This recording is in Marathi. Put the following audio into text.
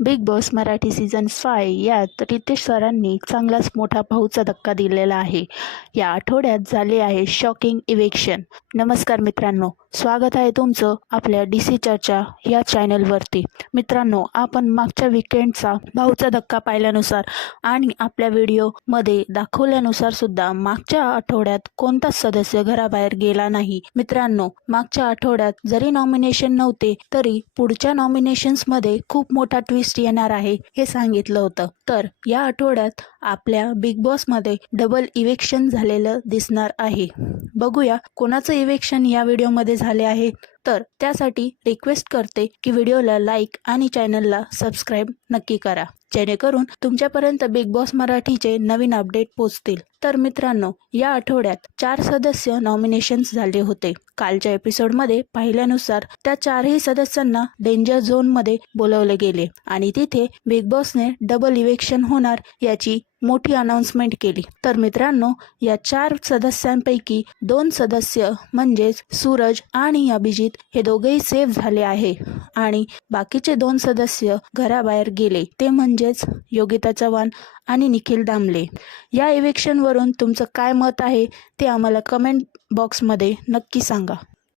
बिग बॉस मराठी सीझन 5 यात रितेश सरांनी चांगलाच मोठा भाऊचा धक्का दिलेला आहे. या आठवड्यात झाले आहे शॉकिंग इव्हेक्शन. नमस्कार मित्रांनो, स्वागत आहे तुमचं आपल्या DC चर्चा या चॅनलवरती. मित्रांनो, आपण मागच्या वीकेंडचा भाऊचा धक्का पाहिल्यानुसार आणि आपल्या व्हिडिओमध्ये दाखवल्यानुसार सुद्धा मागच्या आठवड्यात कोणताच सदस्य घराबाहेर गेला नाही. मित्रांनो, मागच्या आठवड्यात जरी नॉमिनेशन नव्हते तरी पुढच्या नॉमिनेशन्समध्ये खूप मोठा ट्विस्ट येणार आहे हे सांगितलं होतं. तर या आठवड्यात आपल्या बिग बॉसमध्ये डबल इव्हेक्शन झालेलं दिसणार आहे. बघूया कोणाचं इव्हेक्शन या व्हिडिओमध्ये झाले आहे. तर त्यासाठी रिक्वेस्ट करते की व्हिडिओला लाईक आणि चॅनलला सबस्क्राईब नक्की करा, जेणेकरून तुमच्यापर्यंत बिग बॉस मराठीचे नवीन अपडेट पोहोचतील. तर मित्रांनो, या आठवड्यात 4 सदस्य नॉमिनेशन्स झाले होते. कालच्या एपिसोडमध्ये पाहिल्यानुसार त्या 4ही सदस्यांना डेंजर झोनमध्ये बोलवले गेले आणि तिथे बिग बॉसने डबल इव्हेक्शन होणार याची मोठी अनाउन्समेंट केली. तर मित्रांनो, या 4 सदस्यांपैकी 2 सदस्य म्हणजेच सूरज आणि अभिजित हे दोघेही सेफ झाले आहे आणि बाकीचे 2 सदस्य घराबाहेर गेले, ते म्हणजेच योगिता चव्हाण आणि निखिल दामले. या इव्हेक्शनवरून तुमचं काय मत आहे ते आम्हाला कमेंट बॉक्समध्ये नक्की सांगा.